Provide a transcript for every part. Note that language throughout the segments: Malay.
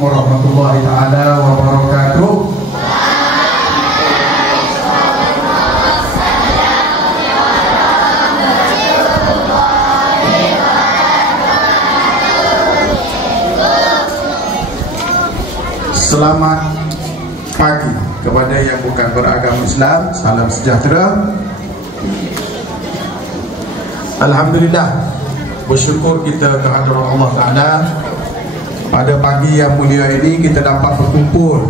warahmatullahi taala wabarakatuh. Selamat pagi kepada yang bukan beragama Islam. Salam sejahtera. Alhamdulillah, bersyukur kita kehadirat Allah Ta'ala. Pada pagi yang mulia ini kita dapat berkumpul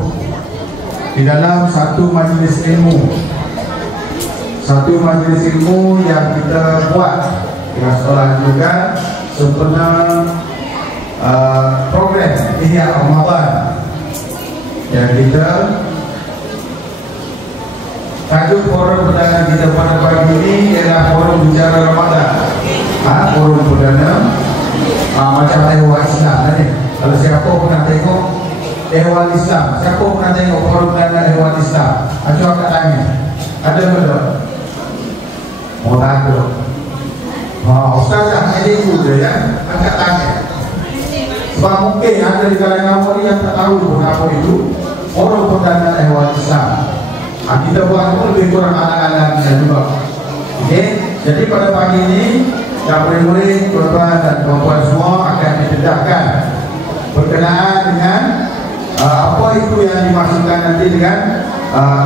di dalam satu majlis ilmu. Satu majlis ilmu yang kita buat dengan sekolah juga sempena program Ihya Ramadan yang kita tajuk forum perdana kita pada pagi ini ialah forum bicara Ramadan. Forum perdana macam ehwal Islam tadi. Kalau siapa pernah tengok ehwal Islam, siapa pernah tengok forum perdana ehwal Islam? Cuba kat tangan. Ada belum? Oh, tak ada. Ustaz dah ngaji juga ya, angkat tangan. Sebab mungkin ada di kalangan awak yang tak tahu pun apa itu forum perdana ehwal Islam. Kita buat pun lebih kurang ala-alanya juga. Okey, jadi pada pagi ini yang murid-murid, tuan-tuan dan puan-puan semua akan didedahkan berkenaan dengan apa itu yang dimaksudkan nanti dengan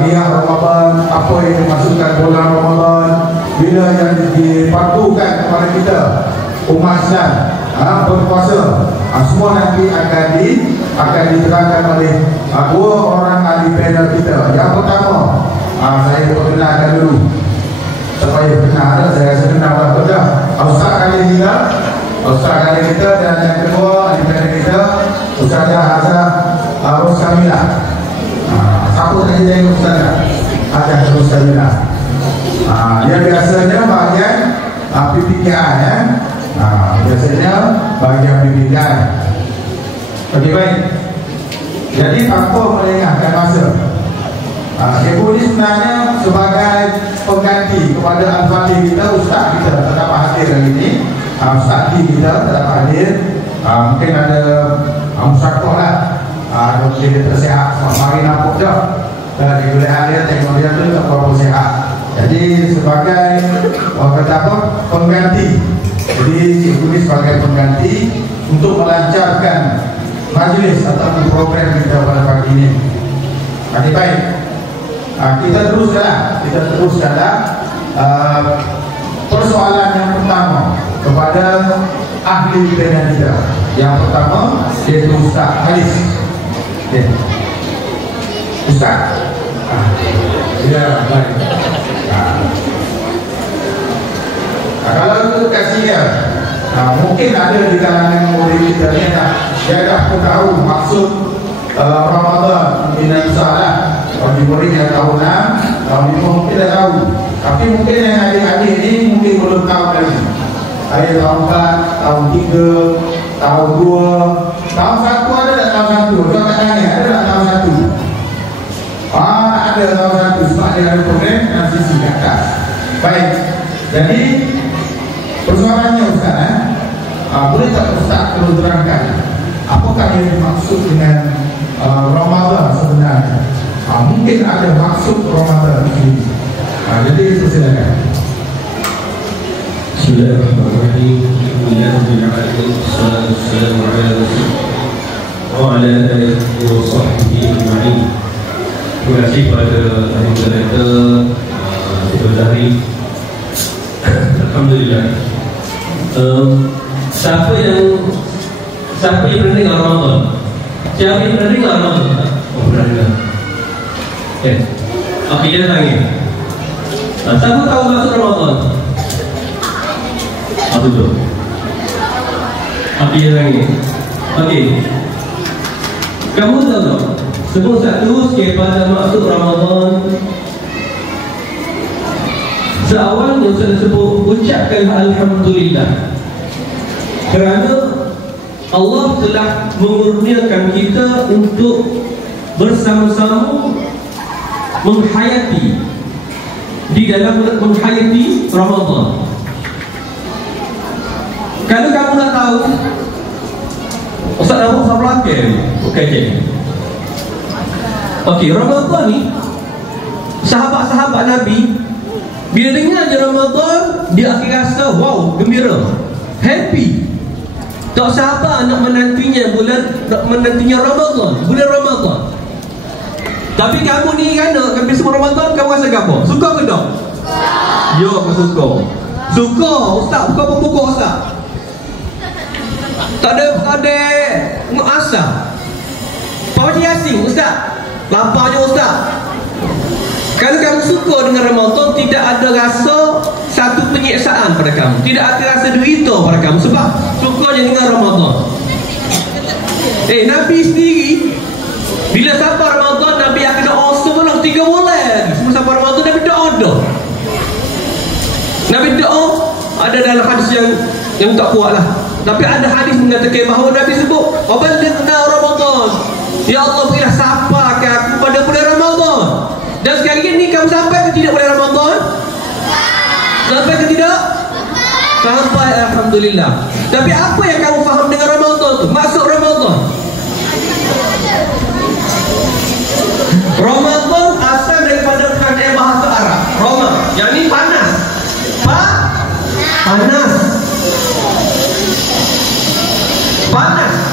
Ihya Ramadan, apa yang dimaksudkan bulan Ramadan, bila yang dipatuhkan kepada kita umat Islam berpuasa. Semua nanti akan diterangkan oleh dua orang ahli panel kita. Yang pertama, saya perkenalkan dulu supaya kenal, saya rasa kenal betul. Ustaz kali kita, dan yang kedua ahli panel kita Ustazah Azah Roskamila. Siapa tadi tengok Ustazah Azah Roskamila? Dia biasanya bahagian PPKI ya. Biasanya bahagian PPKI. Okey, baik. Jadi apa melengahkan masa? Ibu ini sebenarnya sebagai pengganti kepada Al-Fatih kita, Ustaz kita tak dapat hadir hari ini. Ustaz kita tak dapat hadir. Mungkin ada musyakoh lah. Mungkin dia tersihat. Mari nampak dah. Dari kuliah dia tengok dia tu tak berapa sihat. Jadi sebagai kata apa? Pengganti. Jadi ibu ini sebagai pengganti untuk melancarkan majlis atau program kita pada pagi ini. Baik. Kita teruskanlah persoalan yang pertama kepada ahli panel kita. Yang pertama iaitu Ustaz Halis. Okay. Ustaz. Ya, baik. Kalau untuk kasihnya, mungkin ada di kalangan murid kita ni dia dah tahu maksud Ramadan. Mungkin insyaAllah bagi murid yang tahun 6, tahun 5 mungkin dah tahu. Tapi mungkin yang adik-adik ni mungkin belum tahu lagi. Ada tahun 4, tahun 3, tahun 2, tahun 1 ada tak tahun 1? Dia kat tanya, ada tak tahun 1? Ada tahun 1 sebab dia ada program transisi ke atas. Baik, jadi persoalannya Ustaz, boleh tak Ustaz perlu terangkan apakah yang dimaksud dengan Ramadan sebenarnya? Mungkin ada maksud Ramadan di sini. Jadi silakan. Bismillahirrahmanirrahim. Assalamualaikum warahmatullahi wabarakatuh. Terima kasih pada ahli kita Dari Alhamdulillah. Siapa yang pernah dengar Ramadan? Siapa yang pernah dengar Ramadan? Oh, pernah dengar. Okey, dia tanya. Siapa tahu maksud Ramadan? Apa tu? Okey, dia tanya. Okey. Kamu tahu tak? Sebelum satu kepada maksud Ramadan, seawalnya saya sebut ucapkan Alhamdulillah, kerana Allah telah mengurniakan kita untuk bersama-sama menghayati di dalam menghayati Ramadan. Kalau kamu nak tahu Ustaz nak buat pelakon. Okey, cik. Okey, Ramadan ni sahabat-sahabat Nabi bila dengar je Ramadan, dia akan rasa wow, gembira, happy. Tak sabar nak menantinya Ramadan, bulan Ramadan. Tapi kamu ni kan habis Ramadan, kamu rasa apa? Suka ke tak? Ya, aku suka. Suka, Ustaz, bukan pokok Ustaz. Tak ada asal. Pak Yasin, Ustaz. Laparnya Ustaz. Kalau kamu suka dengan Ramadan, tidak ada rasa satu penyiksaan pada kamu, tidak ada rasa derita pada kamu sebab sukanya dengan Ramadan. Nabi sendiri bila sampai Ramadan, Nabi akan doa sebelum 3 bulan. Sebelum sampai Ramadan, Nabi doa. Nabi doa ada dalam hadis yang tak kuat lah. Tapi ada hadis mengatakan bahawa Nabi sebut Waballighna Ramadan, ya Allah berilah sampaikan aku pada bulan Ramadan. Dan sekarang ini kamu sampai ke tidak bulan Ramadan? Sampai ke tidak? Sampai, alhamdulillah. Tapi apa yang kamu faham dengan Ramadan tu? Maksud Ramadan, Ramadan asal daripada kata bahasa Arab Roma, yang ni panas.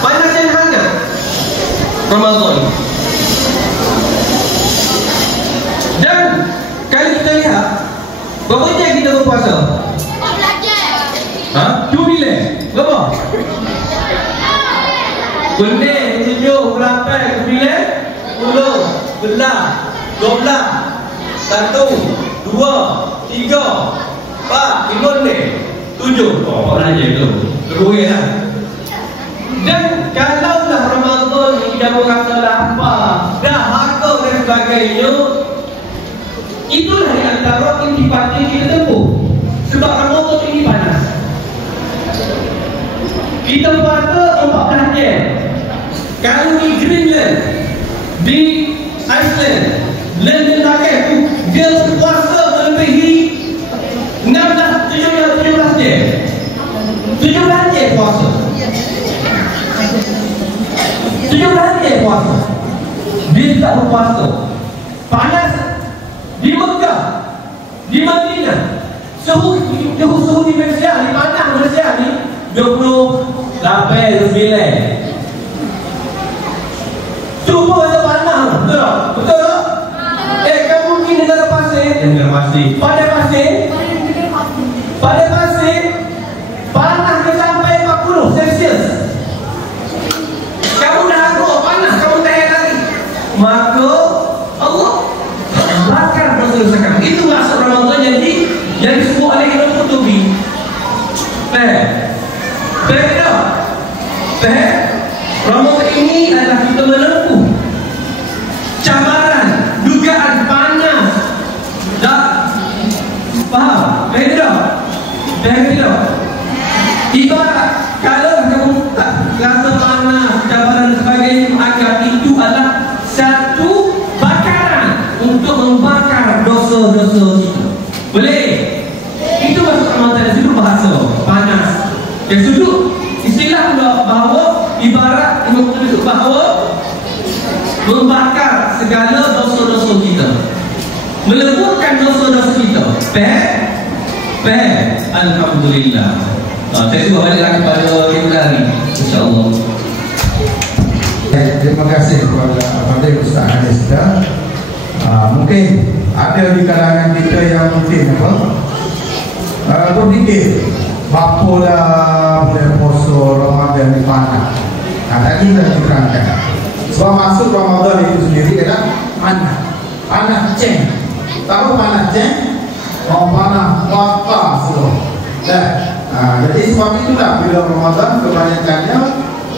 Panas dan hangat. Ramadan. Dan kalau kita lihat berapa jam kita berpuasa? 14 jam. 2 bila? Berapa? Kuning, 7, 8, 9, 10, 11, 12, 1, 2, 3, 4, 5 ni 7. Oh, orang aja tu teruih lah. Dan kalaulah Ramadan ni dah berasa lapar, dah haga dan sebagainya, itulah di antara intipati kita tempuh. Sebab Ramadan ini panas. Kita puasa 14 jam. Kalau di Greenland, di Iceland, London Target, dia puasa melebihi 17 jam. 17 jam puasa. 17 jam puasa. Dia tak berpuasa. Panas di Mekah, di Madinah. Suhu di Malaysia, di mana Malaysia ni 28, 29. Cuba ada panas, betul tak? Betul tak? Kamu pergi negara pasir. Negara pasir. Pada pasir. Pada pasir panas dia sampai 40 Celsius. Kamu dah agak panas, kamu tak payah lari. Maka Allah bakar dosa-dosa kamu. Itu maksud Ramadan yang disebut oleh Imam Qurtubi. Ramadan ini adalah kita menempuh cabaran, dugaan panas. Tak faham? Tidak. Ibarat kalau kamu tak rasa panas, cabaran dan sebagainya, maka itu adalah satu bakaran untuk membakar dosa-dosa kita. Boleh? Itu maksud Ramadan. Itu bahasa panas. Yang sudut istilah pula bahawa ibarat bahawa membakar segala dosa-dosa kita, meleburkan dosa-dosa kita. Alhamdulillah. Saya suka baliklah kepada Ibrahim, insyaAllah. Terima kasih kepada Ustaz Hanisda. Mungkin ada di kalangan kita yang mungkin berfikir bapalah bulan puasa Ramadan di mana. Tadi kita diterangkan sebab masuk Ramadan itu sendiri adalah panas ceng. Tahu panas ceng? Panas bakar semua. Jadi sebab itulah bila Ramadan kebanyakannya,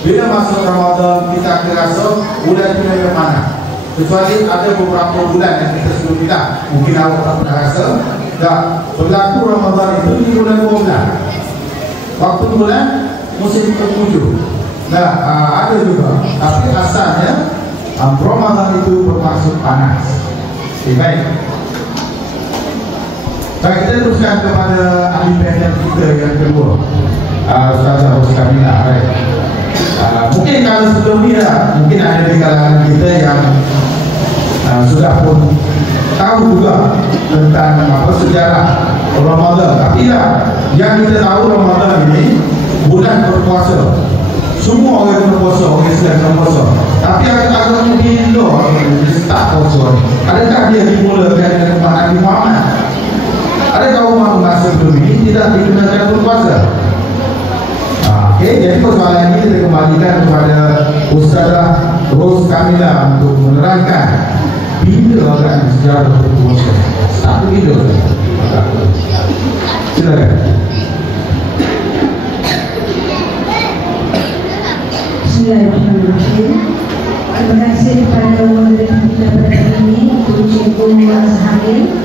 bila masuk Ramadan kita akan rasa bulan itu memang panas. Kecuali ada beberapa bulan yang kita sebelum kita mungkin awak tak pernah rasa. Berlaku Ramadan itu di bulan 12. Waktu bulan musim ke-7. Ada juga. Tapi asalnya Ramadan itu bermaksud panas. Baik. Kita teruskan kepada ahli panel kita yang kedua, Ustazah Roskamila. Mungkin kalau sebelum ni lah, mungkin ada di kalangan kita yang sudah pun tahu juga tentang apa sejarah Ramadan. Tapi lah, yang kita tahu Ramadan ini bulan berpuasa. Semua orang berpuasa, orang Islam berpuasa. Tapi agak-agak bila dia start puasa, adakah dia dimulakan dengan umat Nabi Muhammad? Adakah umat sebelum ini tidak digunakan berpuasa? Jadi persoalan ini kita kembalikan kepada Ustazah Ros Kamila untuk menerangkan bila akan sejarah berpuasa. Tak bila. Silakan. Bismillahirrahmanirrahim. Terima kasih kepada moderator kita pada hari ini, Guru Cikgu Azharil.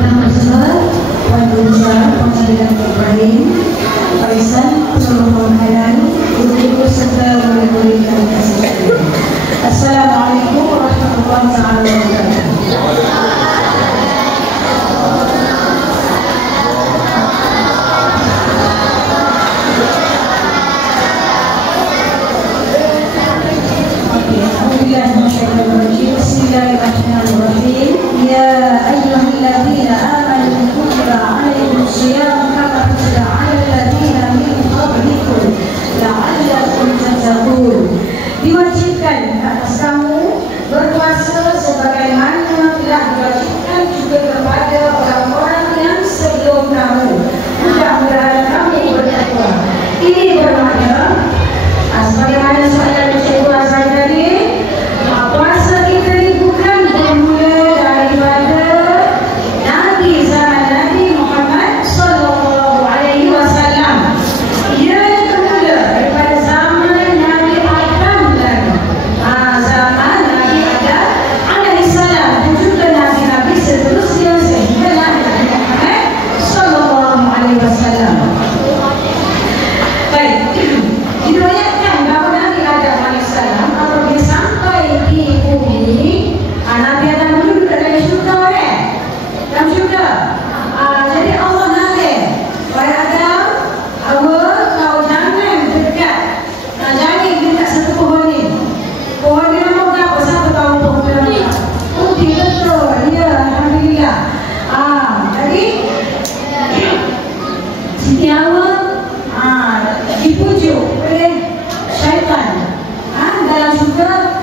Nama saya Puan Rizal, Pengajian Ibrahim, Faisal, Penolong Khairan, Guru serta murid-murid yang kasih. Assalamualaikum warahmatullahi wabarakatuh. Bismillahirrahmanirrahim. Ya ayyuhalladzina amanu kutiba 'alaikumus-shiyam kama kutiba 'alal ladzina min qablikum la'allakum tattaqun. Diwajibkan atas kamu berpuasa sebagaimana telah diwajibkan juga kepada orang-orang yang sebelum kamu. Mudah-mudahan kamu bertakwa. Ini bermakna sebagaimana soalan Cikgu Azhar tadi, puasa kita ini bukan bermula daripada Nabi zaman Nabi Muhammad sallallahu alaihi wasallam. Ia bermula daripada zaman Nabi Adam lagi. Zaman Nabi Adam alaihi salam dan juga nabi-nabi seterusnya sehinggalah Nabi Muhammad sallallahu alaihi wasallam. Baik. Diriwayatkan bahawa Nabi Adam alaihissalam apabila sampai di bumi, Nabi Adam dulu duduk dalam syurga kan? Dalam syurga. Jadi Allah nabi, wahai Adam, kau jangan dekat, jangan dekat satu pohon ni. Pohon ni nama berapa? Siapa tahu pohon ni nama? Putih betul. Ya, alhamdulillah. Jadi Siti Hawa dipujuk oleh syaitan dalam syurga.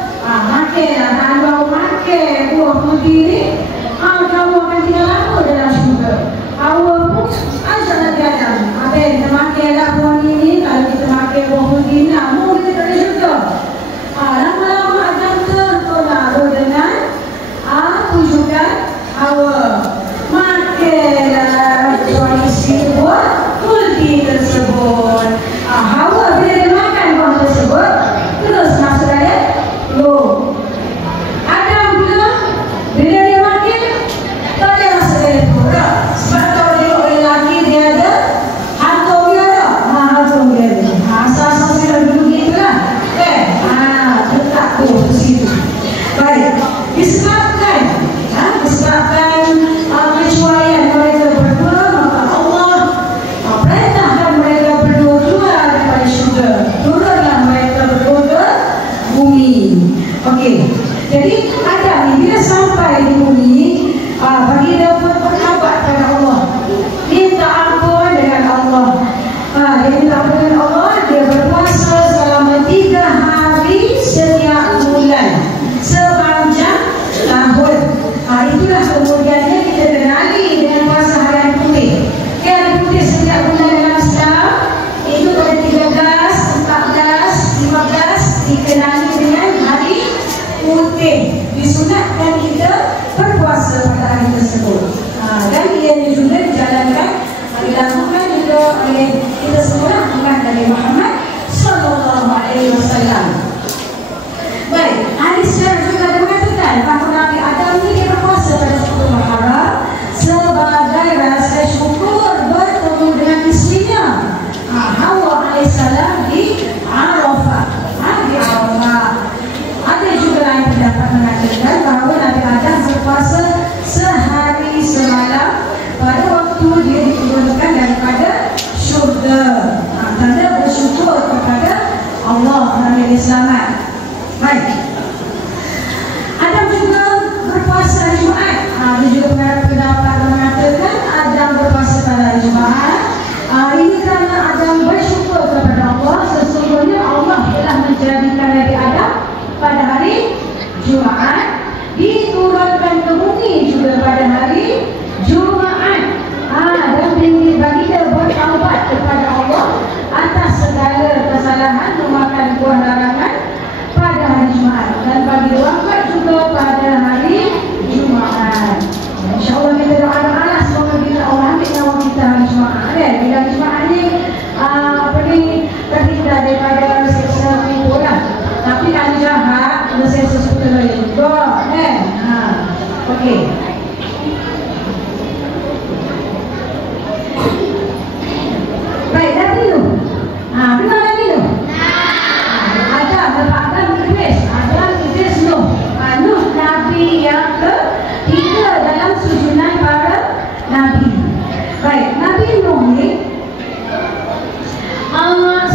Makan buah putih ni, kamu akan tinggal lama dalam syurga. Hawa pun ajak Nabi Adam, kita makanlah buah ni. Kalau kita makan buah putih ni, mau kita tak ada syurga. Lama-lama Adam terpengaruh dengan pujukan Hawa. Makanlah isi buah putih tersebut. Hawa bila dia makan buah tersebut, terus masuk dalam loh. Adam pula bila dia makan, tak ada masuk dalam perut. Sebab kalau dia orang lelaki, dia ada hantu dia ada. Hantu dia ada. Asal-asal saya dulu gitulah. Letak tu di situ. Baik. Disebabkan kecuaian mereka berdua, maka Allah perintahkan mereka berdua keluar daripada syurga. Turunlah mereka berdua ke bumi. Okey. Jadi Adam ni bila sampai di bumi, bagi dia bertaubat kepada Allah, minta ampun dengan Allah. Dia minta ampun dengan Allah. Dia berpuasa selama 3 hari setiap bulan sepanjang tahun. Itulah kemudiannya kita kenali dengan puasa harian putih. Harian putih setiap bulan dalam Islam itu pada 13, 14, 15 dikenali dengan hari putih. Disunatkan kita berpuasa pada hari tersebut. Dan ianya juga dijalankan, dilakukan juga oleh kita semua umat Nabi Muhammad sallallahu alaihi wasallam. Baik, hadis yang juga mengatakan bahawa Nabi Adam ini dia berpuasa pada 10 Muharram sebagai rasa syukur bertemu dengan istrinya Hawa alaihissalam di Arafah. Ada juga lain pendapat mengatakan bahawa Nabi Adam berpuasa sehari semalam pada waktu dia diturunkan daripada syurga. Tanda bersyukur kepada dia selamat. Baik. Adam juga berpuasa hari Jumaat. Dia juga pendapat mengatakan Adam berpuasa pada hari Jumaat. Ini kerana Adam bersyukur kepada Allah. Sesungguhnya Allah telah menjadikan Nabi Adam pada hari Jumaat, diturunkan ke bumi juga pada hari Jumaat. Dan baginda bertaubat kepada Allah atas segala kesalahan memakan buah larangan pada hari Jumaat, dan baginda wafat juga pada hari Jumaat. InsyaAllah kita doa-doa semoga kita Allah ambil nyawa kita hari Jumaat. Bila hari Jumaat ni terhindar daripada siksa kubur lah. Tapi kalau jahat, ada siksa kubur juga. Okey. Baik, Nabi Nuh. Kenal Nabi Nuh? Adam, Adam Idris. Adam Idris Nuh. Nuh Nabi yang ketiga dalam susunan para Nabi. Baik, Nabi Nuh ni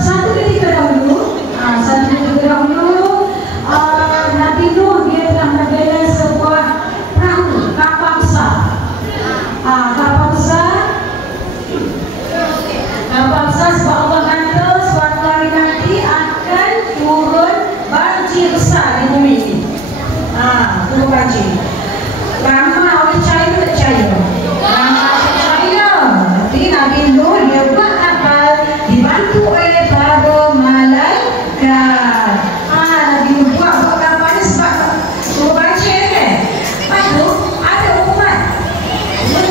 satu ketika dahulu Nabi Nuh dia telah membela sebuah perahu kapal besar. Kapal besar sebab Allah kata suatu hari nanti akan turun banjir besar di bumi ini. Turun banjir. Ramai orang percaya tak percaya? Ramai percaya. Tapi Nabi Nuh dia buat kapal dibantu oleh para malaikat. Nabi Nuh buat kapal ni sebab turun banjir kan? Lepas tu ada umat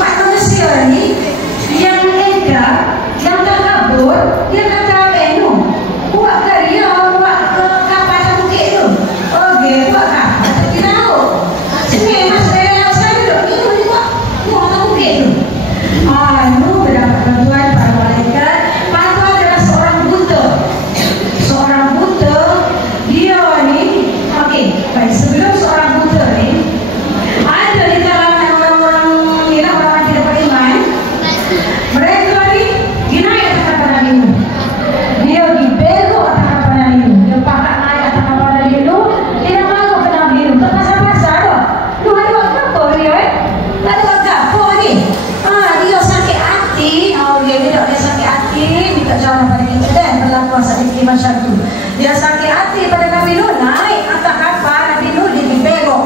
manusia ni yang engkar, yang tak kabur, dia kata Nuh, buat ke dia buat ke kapal atas bukit tu? Okey, buat kapal tapi tahu sini masuk dalam sana duduk ni dia buat atas bukit tu. Nuh berdapat bantuan para malaikat. Lepas tu adalah seorang buta. Dia ni okey, baik, sebelum seorang buta ni ada di kalangan orang-orang ni lah, orang tidak beriman. Mereka ni dinaik atas kapal Nabi Nuh. Dia dibelok atas kapal Nabi Nuh. Dia pakat naik atas kapal Nabi Nuh. Dia nak marah ke Nabi Nuh. Tak pasal-pasal dah. Nuh ada buat apa dia tak ada buat apa ni. Dia sakit hati. Dia sakit hati. Minta jawab pada kita dan berlaku sakit macam tu. Dia sakit hati pada Nabi Nuh. Naik atas kapal Nabi Nuh. Dia dibelok.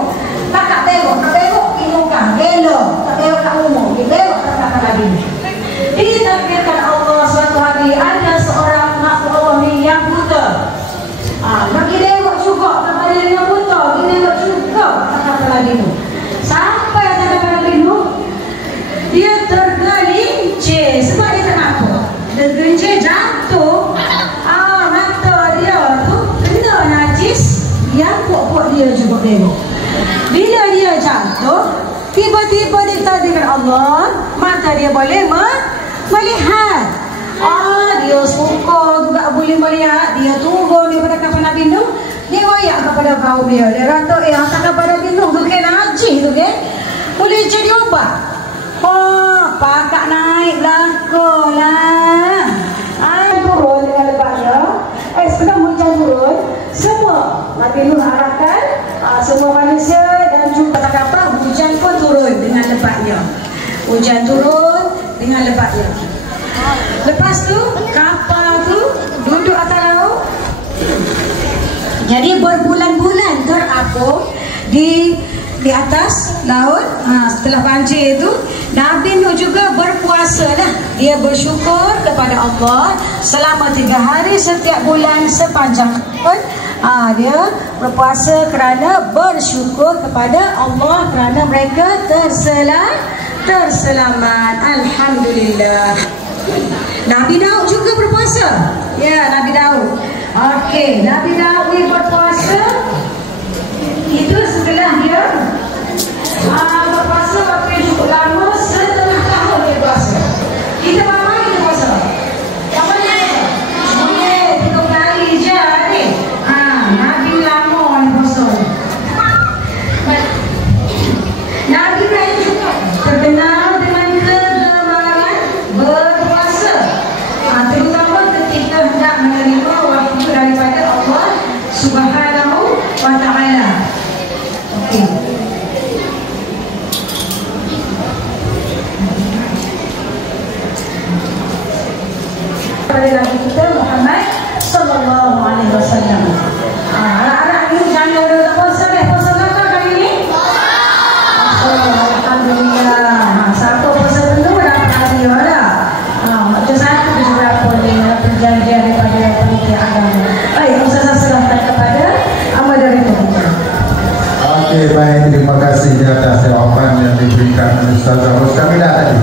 Tak belok. Tak belok di muka. Belok. Tak belok kat umur. Dia belok atas kapal Nabi Nuh. Ditakdirkan Allah suatu hari ada seorang makhluk Allah ni yang buta. Bagi tengok juga kapal dia yang buta. Dia tengok juga kapal Nabi Nuh. Sampai atas kapal Nabi Nuh, dia tergelincir. Sebab dia kenapa? Tergelincir jatuh. Mata dia tu kena najis yang puak-puak dia juga tengok. Bila dia jatuh, tiba-tiba ditakdirkan Allah, mata dia boleh melihat. Dia suka juga boleh melihat. Dia turun daripada kapal Nabi Nuh. Dia royak kepada kaum dia. Dia kata, hantar kapal Nabi Nuh tu kan najis tu kan, boleh jadi obat. Pakak naik belakang lah. Turun dengan lebatnya. Sebelum hujan turun, semua Nabi Nuh arahkan semua manusia dan juga kapal. Hujan pun turun dengan lebatnya. Hujan turun dengan lebatnya. Lepas tu kapal tu duduk atas laut. Jadi berbulan-bulan terapung di atas laut. Setelah banjir itu, Nabi Nuh juga berpuasa lah. Dia bersyukur kepada Allah selama 3 hari setiap bulan sepanjang tahun. Dia berpuasa kerana bersyukur kepada Allah kerana mereka terselamat. Alhamdulillah. Nabi Daud juga berpuasa. Ya, Nabi Daud. Okey, Nabi Daud berpuasa. Itu setelah dia berpuasa waktu yang cukup lama, setengah tahun dia puasa. Kita berapa hari kita puasa? Yang mana? 3 kali je ni. Nabi lama ni puasa. Nabi Ibrahim juga terkenal dengan kegemaran berpuasa. Terutama ketika hendak menerima wahyu daripada Allah kita Muhammad sallallahu alaihi wasallam. Anak-anak ni jangan ada puasa deh, puasa apa kali ni? Alhamdulillah. Siapa puasa dulu dapat hadiah dah. Macam satu beberapa dia perjanjian daripada panitia agama. Baik, Ustazah serahkan kepada moderator kita. Okey, baik, terima kasih di atas jawapan yang diberikan oleh Ustazah Roskamilah tadi.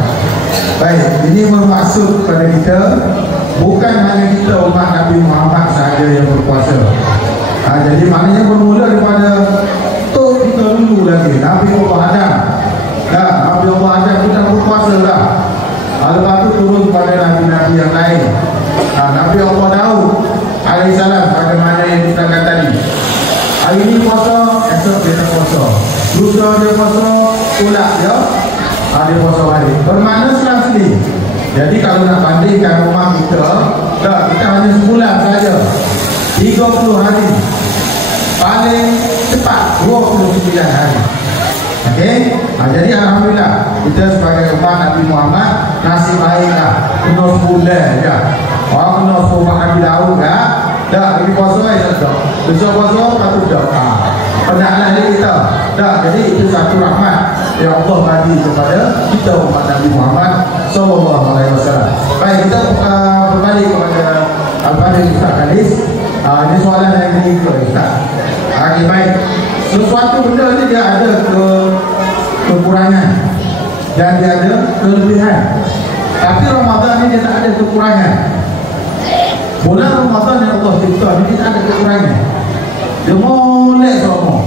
Baik, ini bermaksud kepada kita bukan hanya kita umat Nabi Muhammad sahaja yang berpuasa. Jadi maknanya bermula daripada tok kita dulu lagi, Nabi Allah Adam. Nabi Allah Adam kita berpuasa dah. Lepas tu turun kepada Nabi-Nabi yang lain. Nabi Allah Daud alaihissalam, bagaimana yang kita katakan tadi. Hari ini puasa, esok dia tak puasa. Lusa dia puasa, pulak dia dia puasa balik. Bermakna selang-seling. Jadi kalau nak bandingkan rumah kita, kita hanya sebulan saja, 30 hari. Paling cepat 29 hari. Okey, jadi alhamdulillah kita sebagai umat Nabi Muhammad nasib baiklah kena sebulan je. Orang kena sebulan Nabi Daud dah pergi puasa tak. Besok puasa patut dah. Penaklah kita. Jadi itu satu rahmat yang Allah bagi kepada kita umat Nabi Muhammad sallallahu alaihi wasallam. Baik, kita berbalik kepada Al-Fadhil Ustaz Khalis. Ini soalan yang ini ke Ustaz. Okey, baik. Sesuatu benda ni dia ada kekurangan dan dia ada kelebihan. Tapi Ramadan ni dia tak ada kekurangan. Bulan Ramadan yang Allah cipta ni dia tak ada kekurangan. Dia molek semua.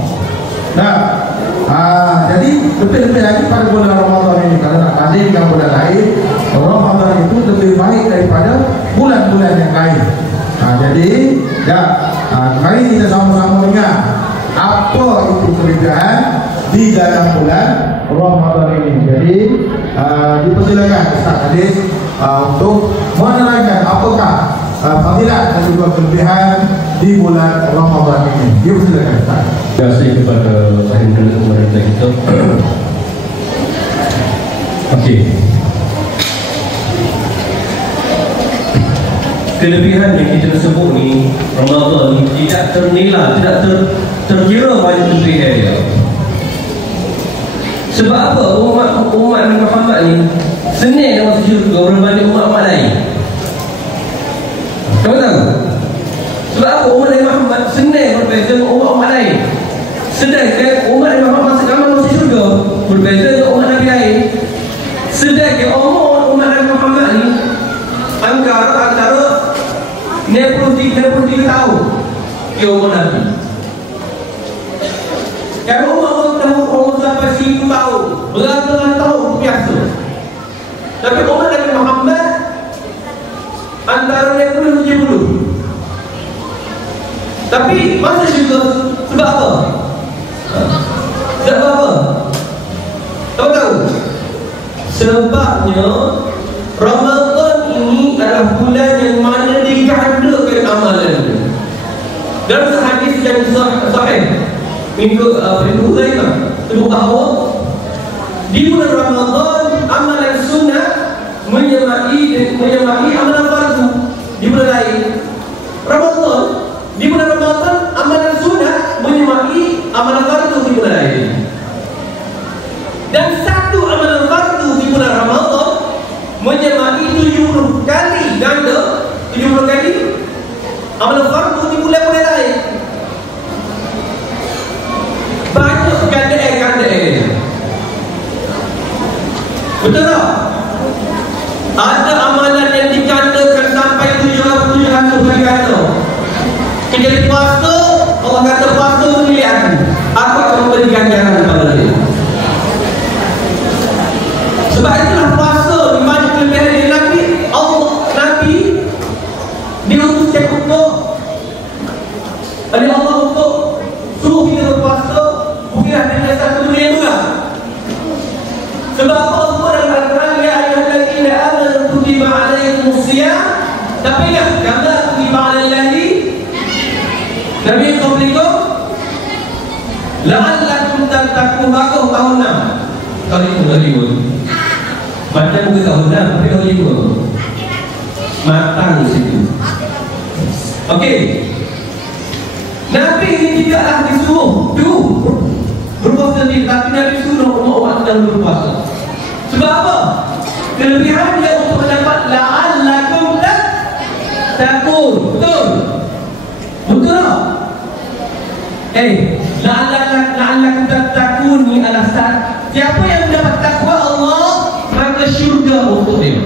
Jadi lebih-lebih lagi pada bulan Ramadan ini, kalau nak bandingkan bulan lain, Ramadan itu lebih baik daripada bulan-bulan yang lain. Jadi mari kita sama-sama dengar apa itu kelebihan di dalam bulan Ramadan ini. Jadi dipersilakan Ustaz Khalis untuk menerangkan apakah fadilat dan juga kelebihan di bulan Ramadan ini. Dipersilakan Ustaz. Terima kasih kepada pimpinan pemerintah kita. Okey. Kelebihan yang kita sebut ni, Ramadan ni tidak ternilai, tidak terkira banyak kelebihan dia. Sebab apa? Umat Nabi Muhammad ni senang dalam syurga berbanding umat-umat lain. Kamu tahu? Sebab apa? Umat Nabi Muhammad senang berbeza dengan umat-umat lain. Sedangkan umat Nabi Muhammad masuk dalam masuk syurga berbeza dengan umat Nabi lain. Sedangkan umat Nabi Muhammad ni antara 93 tahun dia umur Nabi. Kalau umur sampai 1000 tahun, beratus tahun biasa. Tapi umat Nabi Muhammad antara 70. Tapi masa juga sebab apa? Sebab apa? Tahu? Sebabnya Ramadan ini adalah bulan yang mana digandakan amalan. Dalam hadis yang sahih minggu Huzaifah sebut bahawa di bulan Ramadan amalan sunnah menyamai amalan fardu. Di bulan lain di bulan Ramadan amalan sunnah menyamai amalan fardu di bulan lain. Dan satu amalan fardu di bulan Ramadan menyamai 70 kali ganda, 70 kali amalan fardu di bulan-bulan lain. Banyak ganda-ganda. Betul tak? Ada amalan yang digandakan sampai 700 kali ganda. Jadi puasa, Allah kata puasa miliar. Aku akan memberi ganjaran kepada dia. Sebab itulah puasa di mana kelebihan Nabi diutus oleh Allah untuk suruh kita berpuasa. Bukanlah dengan satu dunia juga. Sebab Allah sebut dalam Al-Quran, ya ayyuhallazina amanu kutiba alaikumusiyam. Tapi kama kutiba alal ladzina min qablikum la'allakum tattaqun. Bagus tahun 6. Kali itu macam bukan tahun 6 tapi tahun 5. Matang di situ. Okey. Nabi ini tidaklah disuruh berpuasa sendiri, tapi Nabi suruh umat orang sedang berpuasa. Sebab apa? Kelebihan dia untuk mendapat la'allakum tattaqun. Betul? Betul tak? La'allakum tattaqun ni adalah siapa yang mendapat takwa Allah, maka syurga untuk dia.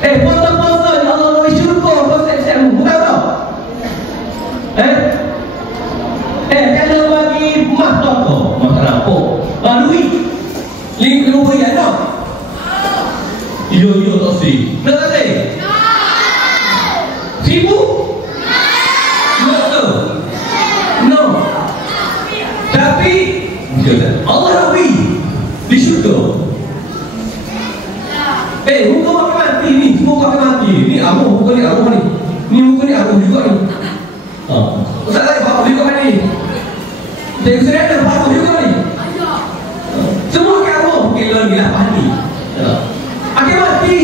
Puasa-puasa ni Allah bagi syurga puasa bukan tak? Kalau bagi mah toko, mah rampok, duit RM5 tak? Yo tak sih. Nak tak sih? RM1,000? No. Tapi Allah nak beri di syurga. Muka makan mati ni, semua makan mati. Ni amuh, muka ni amuh ni. Ni muka ni amuh juga ni. Ustaz saya bapak juga ni. Cikgu saya ada bapak juga ni. Semua ke amuh, gila ni lah mati. Akhir mati.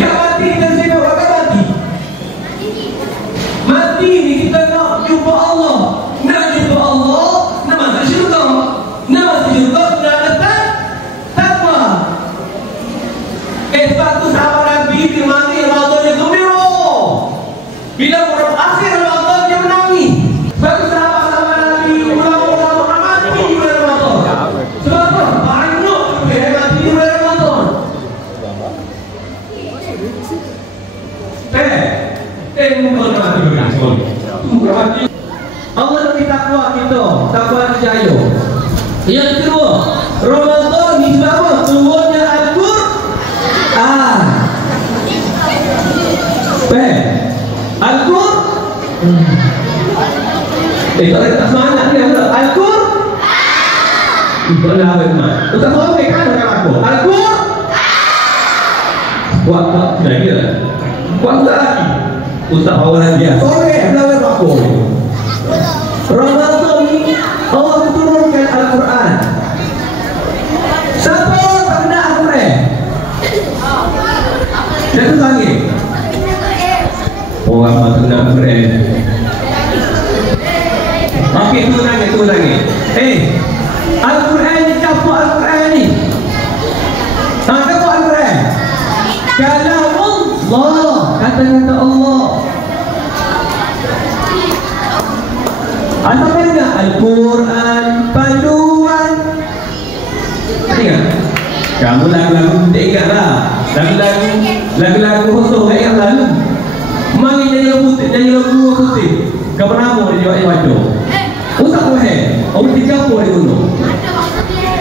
Yang mati dan saya akan mati. Mati ni kita nak jumpa Allah. Nak jumpa Allah, nak masuk syurga. Nak masuk syurga, nak datang takwa. Sebab tu sahabat Nabi di mana Ramadan dia gembira. Bila orang akhir Ramadan dia menangis. Sebab tu sahabat Nabi ulama-ulama mati di bulan Ramadan. Sebab apa? Banyak dia mati di bulan Ramadan. Muka mati bukan sekali. Muka mati. Allah lebih takwa kita, takwa percaya. Yang kedua, Ramadan ni sebab apa? Turunnya Al-Quran. Al-Quran. Tak semangat ni Al-Quran. Itulah benar. Ustaz Muhammad kan orang aku. Al-Quran. Kuat tak? Kira-kira. Kuat tak lagi? Ustaz awal dia. Sore belajar aku. Ramadan ni Allah turunkan Al-Quran. Siapa tak kena Al-Quran? Jangan sanggih. Orang tak kena Al-Quran. Okey, tu nangis. Al-Quran ni siapa Al-Quran ni? Siapa Al-Quran? Kalam Allah, kata-kata Allah. Apa benda? Al-Quran panduan. Ingat? Kamu lagu-lagu tak ingat lah. Lagu-lagu kosong tak ingat lalu. Mari jadi lagu putih. Kau pernah mau dia baca? Ustaz Muhammad, awak tiga apa dia guna?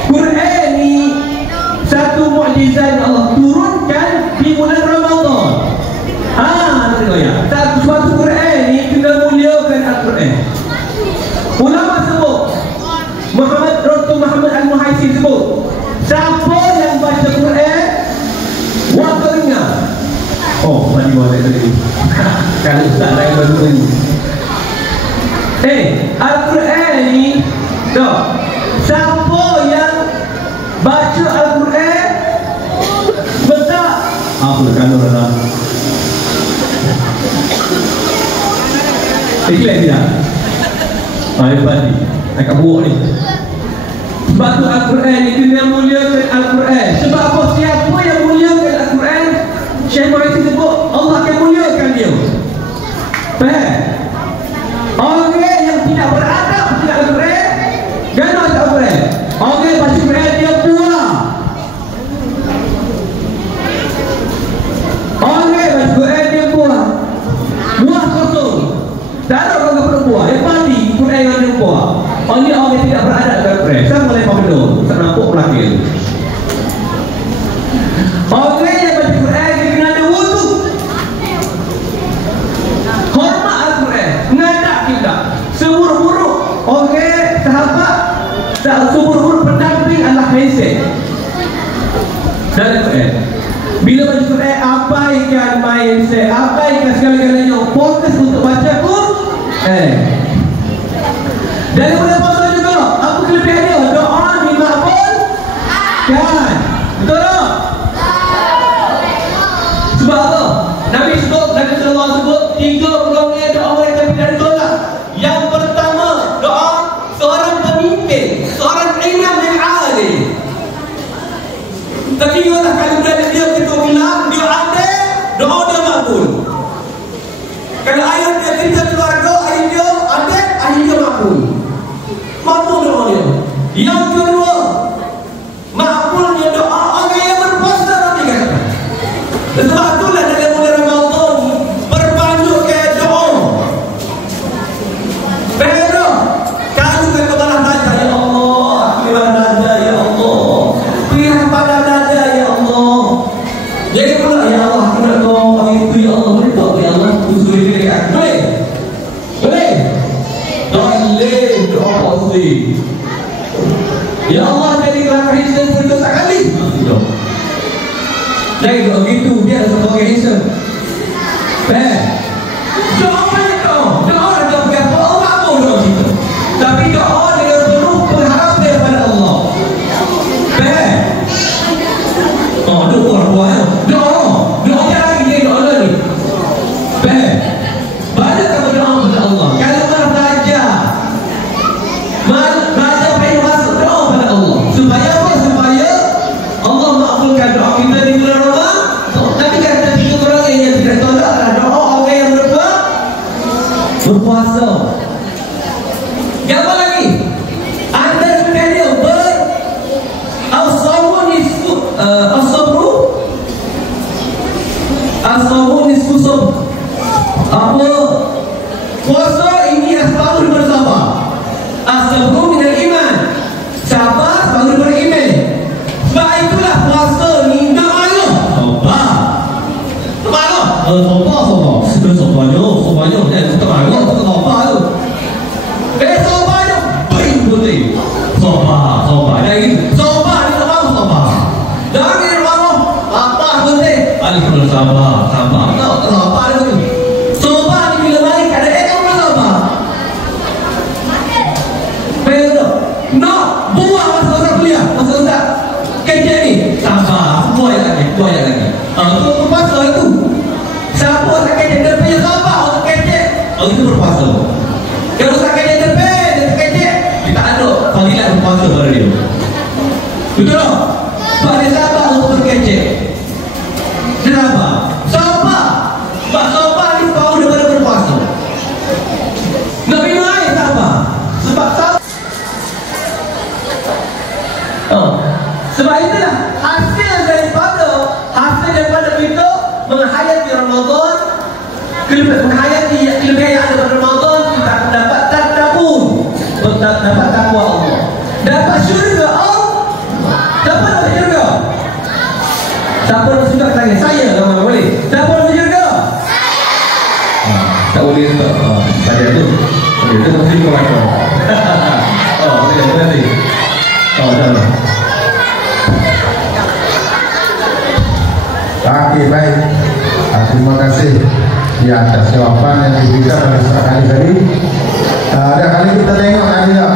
Quran ni satu mukjizat Allah turunkan di bulan Ramadan. Tengok ya. Suatu Quran ni kena muliakan Al-Quran. Ulama sebut, Dr. Muhammad Al-Muhaisib sebut, siapa yang baca Quran waktu dengar. Mari buat tadi. Kalau ustaz lain baru ni. Al-Quran ni siapa yang baca Al-Quran betul? Apa kalau lah. Ikhlas tidak? Lepas ni akan buat ni. Sebab tu Al-Quran ni kena muliakan Al-Quran. Sebab apa? Siapa yang muliakan Al-Quran, Syekh Maisi sebut Allah akan muliakan dia. Faham? Orang yang tidak beradab tidak Al-Quran, gana tak Al-Quran. Orang yang baca Quran dia buah. Orang yang baca Quran dia buah. Buah kosong. Tak ada orang yang perlu buah. Dia mati Quran yang dia buah. Orang yang tidak beradab dengan Quran. Sama lepas benda. Tak nampak pelakir. Orang yang baca Quran dia kena ada wudu. Hormat Al-Quran. Ngadak kita. Seburuk-buruk sahabat, seburuk-buruk pendamping adalah handset dan Quran. Bila baca Quran, abaikan mindset, abaikan segala-galanya, fokus untuk baca Quran. Dan boleh puasa juga. Apa kelebihan dia? Doa dimakbul kan? Betul tak? Sebab apa? Nabi sallallahu alaihi wasallam sebut 30 Ya Allah, jadilah Kristen untuk sekali. Lain kalau gitu dia sebagai Kristen. Doa banyak doa. Doa ada berapa orang pun doa kita. Tapi doa dengan penuh pengharapan kepada Allah. Doa. Doa lagi dia doa lagi. Banyak kita berdoa kepada Allah. Kalau mana belajar pengen masuk doa kepada Allah. Supaya apa? Supaya Allah makbulkan doa kita di bulan Ramadan. Tapi kata tiga orang yang tidak tolak adalah doa orang yang berpuasa. Apa lagi? Anda sekalian As-sabru nisfu sabr. Apa? Puasa ini as-sabru daripada sabar. As-sabru minal iman. Sabar sebagai daripada iman. Sebab itulah puasa ni tak marah. Sabar. Tak marah. Sabarnya. Jangan tak marah. Tak sabar tu. Sabarnya. Baik putih. Sabar. Jangan gitu. Sabar ni tak mahu sabar. Jangan dia marah. Apa putih. Alhamdulillah sabar. Tak sabar tu. Sabar ni bila balik keadaan kamu sabar. Betul. Nak buang masa kuliah, masa kerja ni. Sabar. Buang lagi. Itu berpuasa itu. Siapa tak kerja dia punya sabar untuk kerja. Itu berpuasa. Kalau tak kerja dia kerja, kita ada fadilat berpuasa pada dia. Betul tak? Sebab dia sabar untuk bekerja. Kenapa? Sabar. Sebab sabar ni tahu daripada berpuasa. Nabi Muhammad sabar. Sebab sabar. Sebab itulah hasil daripada kita menghayati Ramadan, menghayati kelebihan yang ada pada Ramadan, kita akan dapat tadabbur, dapat takwa Allah, dapat syurga Allah. Dapat tak syurga? Siapa nak syurga tanya saya, nama boleh. Siapa nak syurga? Tak boleh tak. Tanya tu. Okey, tu mesti kau macam. Okey, nanti. Dah. Okey, baik. Terima kasih di atas jawapan yang diberikan oleh sekali tadi. Dan kali kita tengok tadi tak,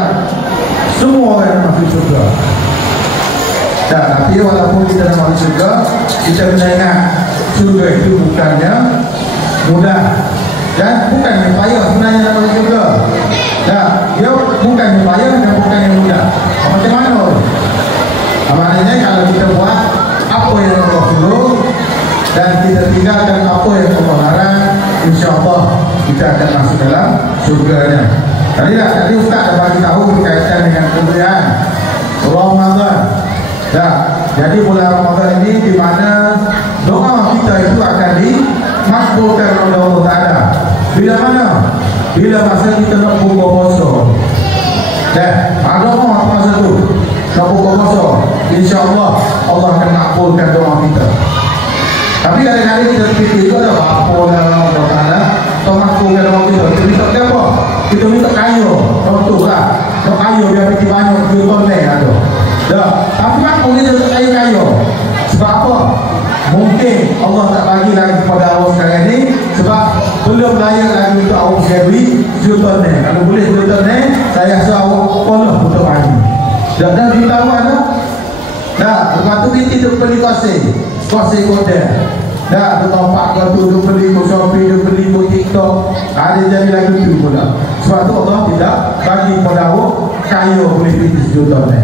semua orang masuk surga. Tapi walaupun kita nak masuk surga, kita kena ingat surga itu bukannya mudah dan bukan yang payah sebenarnya nak masuk surga. Dia bukan yang payah dan bukan yang mudah. Macam mana? Maknanya kalau kita buat apa yang Allah suruh dan kita tinggalkan apa yang Allah larang, insya-Allah kita akan masuk dalam surganya. Tadi Ustaz dah bagi tahu berkaitan dengan pemberian Ramadan. Jadi bulan Ramadan ini di mana doa kita itu akan dimakbulkan oleh Allah Taala. Bila mana? Bila masa kita nak buka puasa. Ada apa masa tu? Nak buka puasa. Insya-Allah Allah akan makbulkan doa kita. Tapi kadang-kadang kita fikir itu ada apa Allah Taala makbulkan doa kita. Kita minta apa? Kita minta kayu. Contohlah, doa kayu biar pergi banyak juta ni ada. Tapi makbul kita tak kayu. Sebab apa? Mungkin Allah tak bagi lagi kepada awak sekarang ni sebab belum layak lagi untuk awak beri juta ni. Kalau boleh juta ni, saya rasa awak penuh untuk bagi. Dah beritahu ada? Lepas tu kita duk beli kose kode. Duk tompak ke tu, duk beli ke Shopee, duk beli ke TikTok. Ada jadi lagi tu pula. Sebab tu Allah tidak bagi kepada awak kayu boleh pergi sejuta ni.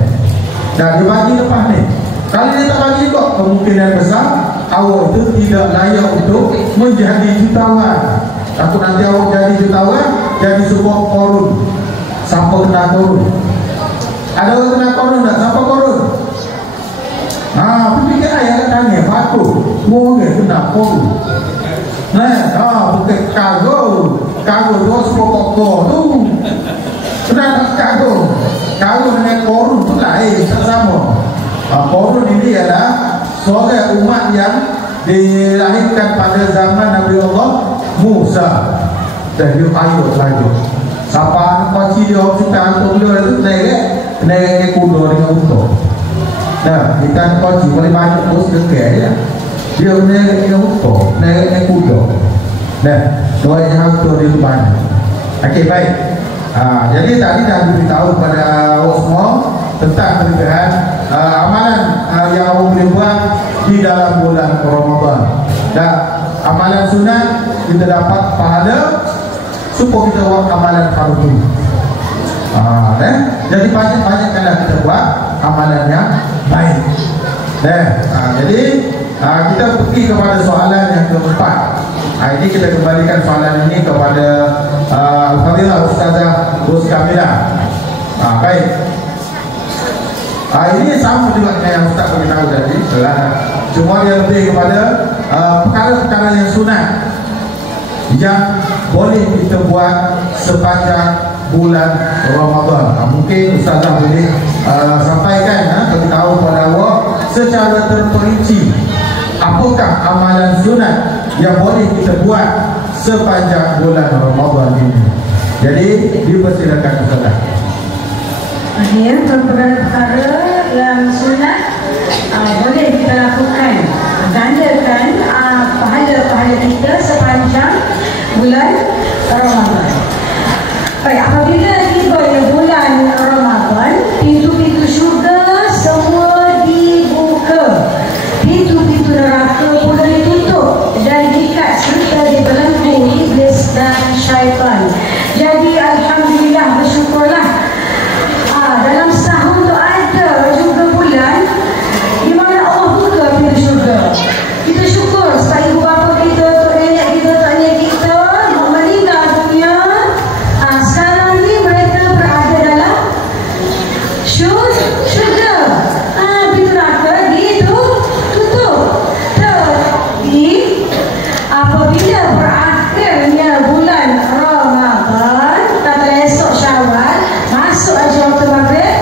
Dia bagi lepas ni. Kalau dia tak bagi kok, kemungkinan besar awak itu tidak layak untuk menjadi jutawan. Takut nanti awak jadi jutawan, jadi sebuah korun. Siapa kena korun? Ada orang kena korun tak? Siapa korun? Fikir ayah tanya, patut mungkin kena korun. Bukan kargo tu semua pokok tu. Kena kargo dengan korun tu lain, tak sama. Korun ini adalah seorang umat yang dilahirkan pada zaman Nabi Allah Musa dan dia ayat lagi Siapa kunci di hospital tu dia tu naik kuda dengan unta. Nah, kita kunci paling banyak bos dekat ya. Dia naik dengan unta, naik kuda. Nah, dua yang harus tu di rumah. Okey, baik. Jadi tadi dah diberitahu kepada awak semua tentang perbezaan amalan yang awak boleh buat di dalam bulan Ramadan. Dan amalan sunat kita dapat pahala supaya kita buat amalan fardu. Jadi banyak-banyakkanlah kita buat amalan yang baik. Jadi kita pergi kepada soalan yang keempat. Ini kita kembalikan soalan ini kepada Al-Fadhilah Ustazah Gus Kamila. Baik. Ini sama juga dengan yang Ustaz beritahu tadi. Cuma dia lebih kepada perkara-perkara yang sunat yang boleh kita buat sepanjang bulan Ramadan. Mungkin Ustazah boleh sampaikan, beritahu kepada awak secara terperinci apakah amalan sunat yang boleh kita buat sepanjang bulan Ramadan ini. Jadi dipersilakan Ustazah. Ya, perkara-perkara yang sunat boleh kita lakukan, gandakan pahala-pahala kita sepanjang bulan Ramadan. Baik, apabila tiba bulan Ramadan, pintu-pintu syurga semua dibuka, pintu-pintu neraka pun ditutup dan diikat serta dibelenggu iblis dan syaitan. Jadi alhamdulillah, bersyukurlah dalam setahun tu ada juga bulan di mana Allah buka pintu syurga. Kita syukur sebab ibu bapa kita, tok nenek kita, tok nenek kita meninggal dunia. Sekarang ni mereka berada dalam syurga. Pintu neraka ditutup. Tapi apabila berakhirnya bulan Ramadan, kata esok Syawal, masuk aja waktu maghrib,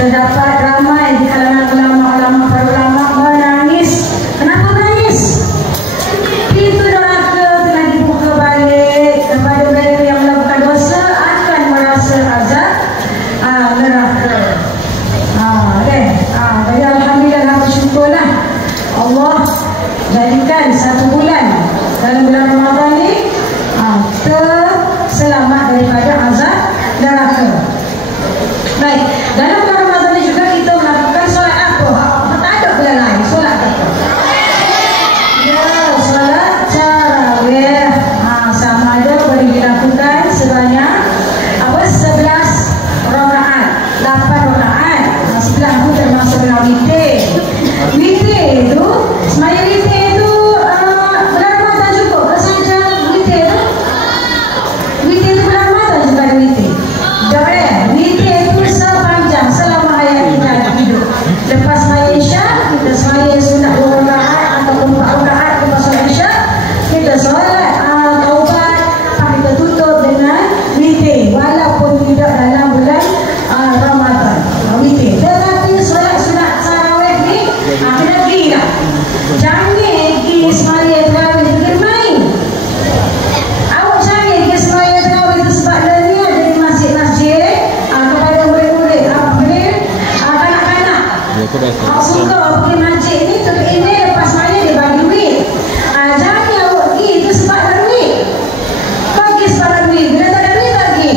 terdapat ramai di kalangan ulama-ulama, para ulama menangis. Kenapa menangis? Pintu neraka telah dibuka balik kepada mereka yang melakukan dosa, akan merasa azab neraka. Jadi alhamdulillah, bersyukurlah Allah jadikan satu bulan dalam bulan Ramadan ni terselamat daripada azab neraka. Baik, dalam bulan Ramadan ni juga kita melakukan solat apa? Tak ada bulan lain solat apa? Ya, solat tarawih. Sama ada boleh dilakukan sebanyak 11 rakaat, 8 rakaat. Sebelah tu termasuk dalam witir. Witir tu, semaya witir tu bulan Ramadan cukup ke saja witir tu? Witir tu bulan Ramadan juga ada witir. Witir tu sepanjang selama hayat kita hidup. Lepas semaya Isya, kita semaya sunat 2 rakaat ataupun 4 rakaat lepas solat Isya, kita solat taubat, kita tutup dengan witir walaupun tidak dalam bulan Ramadan. Witir. Tetapi solat sunat tarawih ni kena pergi lah. Jangan pergi semaya tarawih pergi main. Awak jangan pergi semaya tarawih tu sebab dia ada di masjid-masjid kepada murid-murid, kanak-kanak. Awak suka pergi masjid ni tu ini lepas semaya dia bagi duit. Jangan awak pergi tu sebab ada duit. Kau pergi sebab ada duit. Bila tak ada duit tak pergi.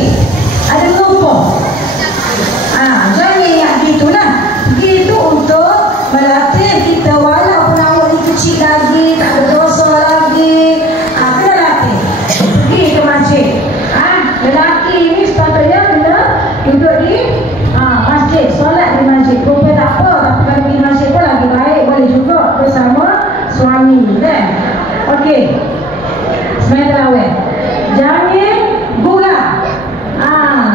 Ada lupa. Jangan yang gitulah. Begitu untuk melatih kita walaupun awak ni kecil lagi, tak ada dosa lagi, kena latih. Pergi ke masjid. Lelaki ni sepatutnya kena duduk di masjid, solat di masjid. Rupanya tak apa, tapi kalau pergi masjid pun lagi baik, boleh juga bersama suami kan. Okey, sembahyang tarawih jangan gurau.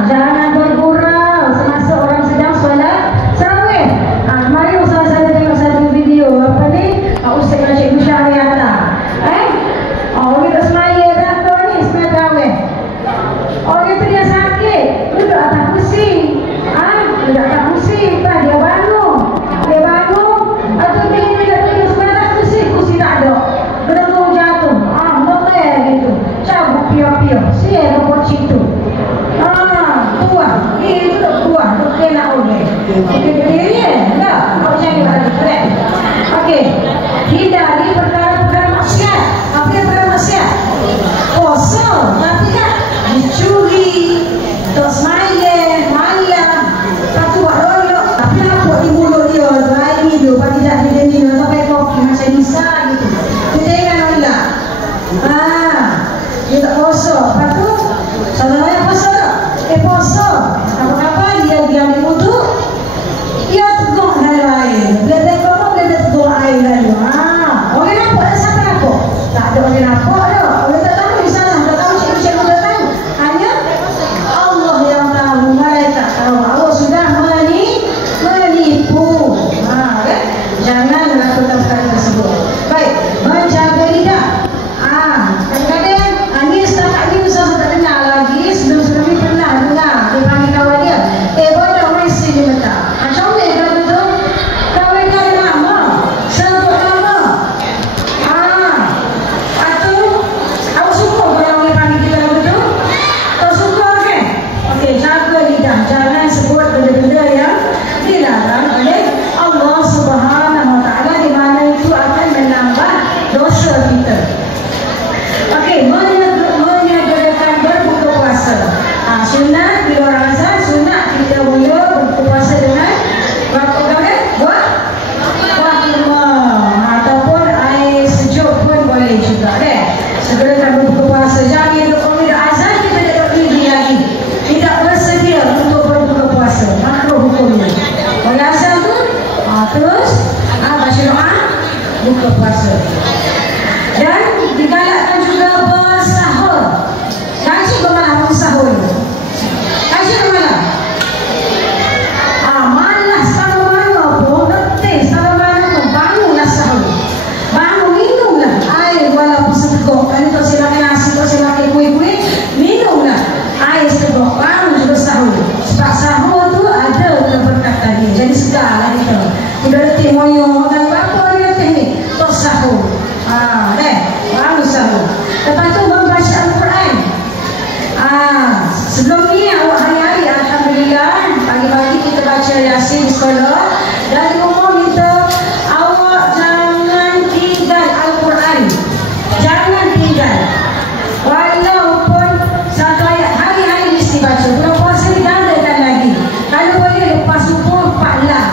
Jangan bergurau semasa orang sedang solat tarawih. Kemarin Ustaz saya tengok satu video Ustaz Najib Musyariata. Orang itu semaya tak ni sembahyang tarawih. Orang itu dia sakit, duduk atas kursi. Duduk atas kursi, dia bangun. Atau dia duduk sembahyang kursi tak ada. Betul jatuh. Mereka gitu. Cabut piapi dia. Saya berpocik tu. Tuan. Itu tuan. Tu kena oleh. Okey, dia tak. Kau cari lagi. Okey. Hindari perkara-perkara maksiat. Apa yang perkara maksiat? Kosong. Tapi kan dicuri, terus main, satu royok. Tapi apa di mulut dia? Air minum, pagi dah dia minum sampai kopi macam Nisa gitu. Kita ingat Allah. Dia tak kosong. Lepas tu, saudara kosong tak? Kosong. Apa-apa dia ambil wuduk, dia teguk dalam air. Dia teguk dia teguk air lalu. Orang nampak tak siapa nampak? Tak ada orang nampak dah. Orang tak tahu di sana, tak tahu cikgu-cikgu tak tahu. Hanya Allah yang tahu, malaikat tahu. Allah sudah menipu. Jangan lakukan perkara tersebut. Baik, menjaga lidah. Kadang-kadang ni setakat ni Ustaz tak dengar lagi. Sebelum ni pernah dengar dia panggil kawan dia. Bodoh mesti dia letak. Macam mana kalau betul? Kawan dia ada nama, sebut nama. Atau awak suka kalau orang panggil kita betul? Tak suka kan? Okey, jaga lidah. Jangan sebut benda-benda yang dilarang oleh Allah Subhanahu Wa Taala, di mana itu akan menambah dosa kita. Okey, menyegerakan berbuka puasa. Sunat bila orang azan, sunat kita boleh berbuka puasa dengan berapa kali? Buat 5 ataupun air sejuk pun boleh juga deh. Segerakan berbuka puasa. Jangan duduk bila azan kita duduk diri lagi. Tidak bersedia untuk berbuka puasa. Makruh hukumnya. Oleh azan tu terus baca doa buka puasa. Dan digalakkan juga bersahur. Kaji bermalam bersahur. Kaji bermalam. Malas sama mana pun, letih sama mana pun, bangunlah sahur. Bangun, minumlah air walaupun seteguk. Kan tak silakan nasi, tak silakan kuih-kuih, minumlah air seteguk. Bangun juga sahur. Sebab sahur tu ada keberkatannya. Jadi segarlah kita. Udah letih moyong, dan apa dia letih ni? Tok sahur. Baru sahur. Lepas tu membaca Al-Quran. Sebelum ni awak hari-hari alhamdulillah pagi-pagi kita baca Yasin di sekolah. Dan di rumah minta awak jangan tinggal Al-Quran. Jangan tinggal. Walaupun satu ayat hari-hari mesti baca. Bulan puasa ni gandakan lagi. Kalau boleh lepas subuh 4 lah.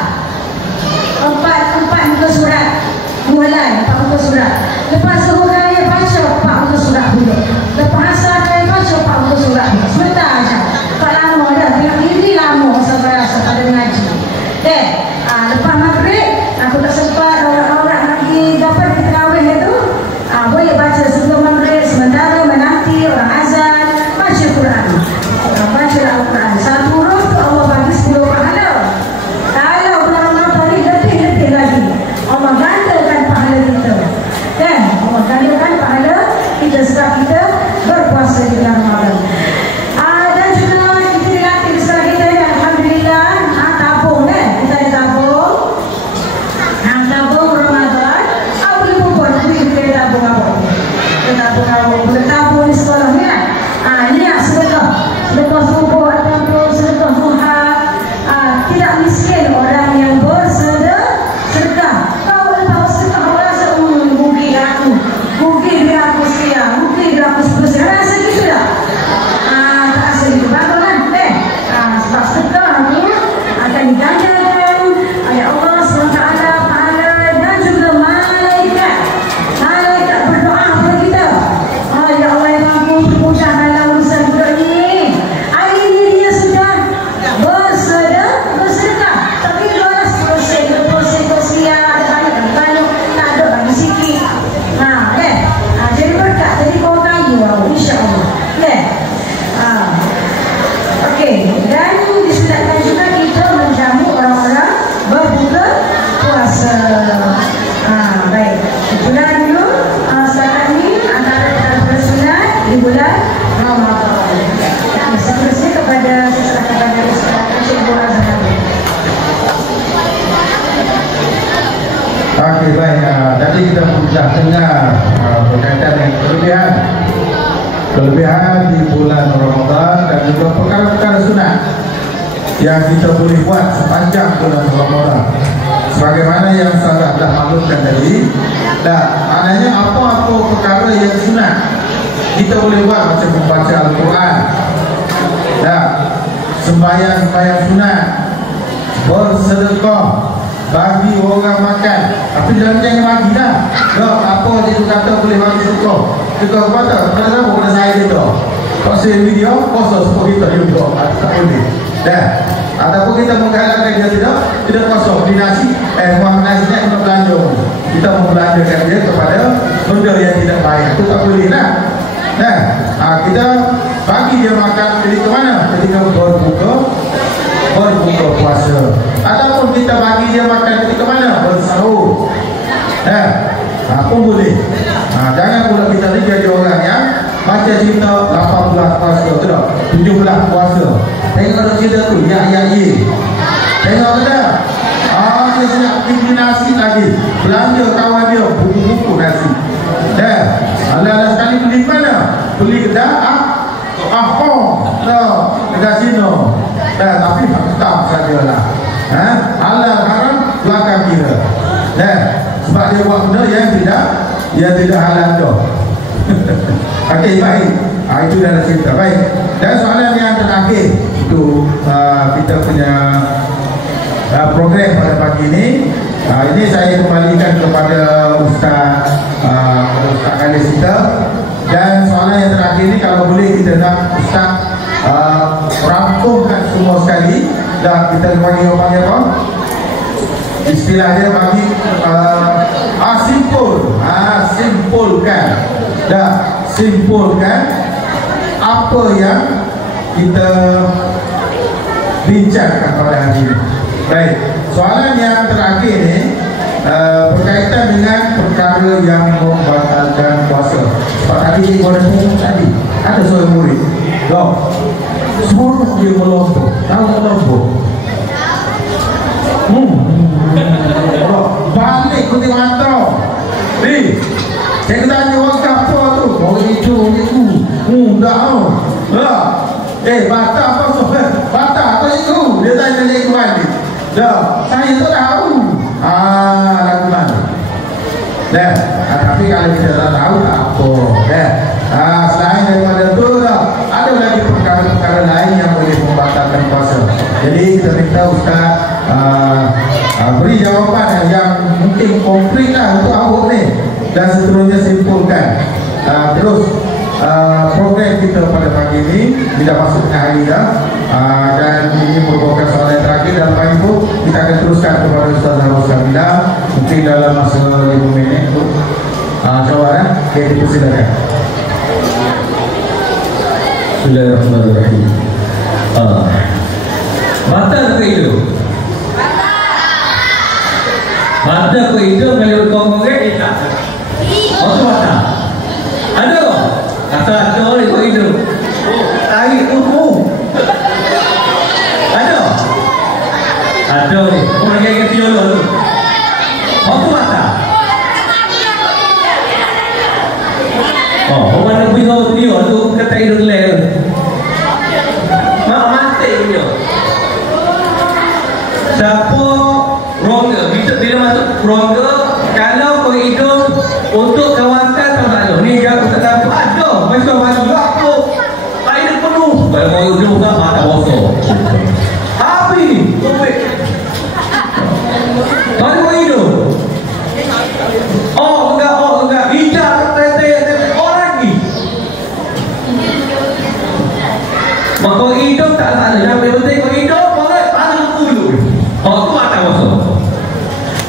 4 muka surat. 2 lah 4 muka surat. Lepas subuh kaya baca 4 muka surat dulu. Lepas asar kaya baca 4 muka surat dulu. Sebentar aja. Tak lama dah. Tengok diri lama sampai rasa pada mengaji. Lepas maghrib aku tak sempat orang lagi dapat kita kahwin itu. Boleh baca sebelum maghrib. Sementara menanti orang azan. Baca Quran. Baca Al-Quran. 1 huruf tu Allah bagi 10 pahala. Kalau bulan Ramadan ni lebih lagi. Allah gandakan pahala kita. Dan Allah gandakan pahala kita sebab kita berpuasa di bulan Ramadan. Dan juga kita dilatih sebab kita ni alhamdulillah tabung kan. Kita ada tabung. Tabung Ramadan. Apa boleh buat? Kita tabung apa? Kita tabung apa? Kita tabung di sekolah ni kan. Niat sedekah. Sedekah subuh ataupun sedekah duha. Tidak miskin orang yang bersedekah. Kau tahu sedekah orang rasa rugi aku. Rugi biar aku sekian. Rugi biar aku 10%. Rasa gitu tak? Tak rasa gitu. Betul kan? Sebab sedekah ni akan digandakan oleh Allah SWT pahala dan juga malaikat. Malaikat berdoa kepada kita. Ya Allah yang mampu memudahkanlah urusan budak ni. Hari ini dia sudah bersedekah. Tapi dia orang 10%, 20% tak sedia. Ada banyak, tak ada lagi sikit. Jadi berkat, jadi kau kayu insya-Allah. Okey, dan disunatkan juga kita menjamu orang-orang berbuka puasa. Baik. Bulan dulu setakat ni antara sunat di bulan Ramadan. Seterusnya kepada Cikgu Azhar. Okey, baik. Tadi kita sudah dengar berkaitan dengan kelebihan kelebihan di bulan Ramadan dan juga perkara-perkara sunat yang kita boleh buat sepanjang bulan Ramadan. Sebagaimana yang saya dah maklumkan tadi, maknanya apa-apa perkara yang sunat kita boleh buat, macam membaca Al-Quran, sembahyang sunat, bersedekah, bagi orang makan. Tapi jangan bagi dah. Apa dia kata boleh bagi sedekah? Sedekah kata, pada saya dia tu. Kalau saya video, kosong sepuluh kita juga. Tak boleh. Ataupun kita menggalakkan dia tidak kosong. Beli nasi, buah nasi ni untuk belanja. Kita membelanjakan dia kepada benda yang tidak baik. Itu tak boleh nak. Kita bagi dia makan ketika mana? Ketika berbuka puasa. Ataupun kita bagi dia makan ketika mana? Bersahur. Pun boleh. Jangan pula kita ni jadi orang yang baca cerita 18 puasa, 17 puasa. Tengok cerita tu, ya. Tengok tak? Dia sedap bikin nasi lagi. Belanja kawan dia buku-buku nasi. Ada sekali beli mana? Beli kedai dekat sini. Tapi tak sajalah. Halal haram belakang kira. Sebab dia buat benda yang tidak halal tu. Okey, baik. Itu dah cerita. Baik. Dan soalan yang terakhir itu kita punya program pada pagi ini. Ini saya kembalikan kepada Ustaz Khalis kita. Dan soalan yang terakhir ini, kalau boleh kita nak Ustaz rangkumkan semua sekali. Kita bagi apa? Istilah dia bagi simpulkan apa yang kita bincangkan pada hari ini. Baik, soalan yang terakhir ni berkaitan dengan perkara yang membatalkan puasa. Sebab tadi tadi ada seorang murid, semua dia melompat, balik putih mantau. Saya tanya orang apa tu? Orang itu. Batal apa tu? Batal atau itu? Dia tanya lagi balik. Saya tak tahu. Lagu mana? Tapi kalau kita tak tahu, tak apa. Selain daripada itu, ada lagi perkara-perkara lain yang boleh membatalkan puasa. Jadi kita minta Ustaz beri jawapan yang mungkin konkret lah untuk awak ni, dan seterusnya simpulkan. Terus program kita pada pagi ini tidak masuk ke hari dah, dan ini merupakan soalan terakhir dalam pagi itu. Kita akan teruskan kepada Ustaz Harus Kamila mungkin dalam masa 5 minit untuk jawapan. Kita silakan. Bismillahirrahmanirrahim. Batal ke itu? Batal ke itu kalau kau mengerti tak? Apa batal? Ada? Asal ada orang kau itu. Tarik tubuh. Ada? Ada ni. Kau nak kaya tiolo tu. Apa batal? Orang nak pergi kau tiolo tu kata itu leh. Mak mati punya. Siapa rongga, bila masuk rongga, kalau kau hidup untuk kawasan tak ada. Ni jangan tak tahu ada. Macam mana apa? Air penuh. Kalau kau hidup tak ada bosok. Habis. Kalau kau hidup. Enggak. Hijab tete orang ni. Maka kau hidup tak ada. Yang penting kau hidup boleh ada dulu. Tu ada bosok.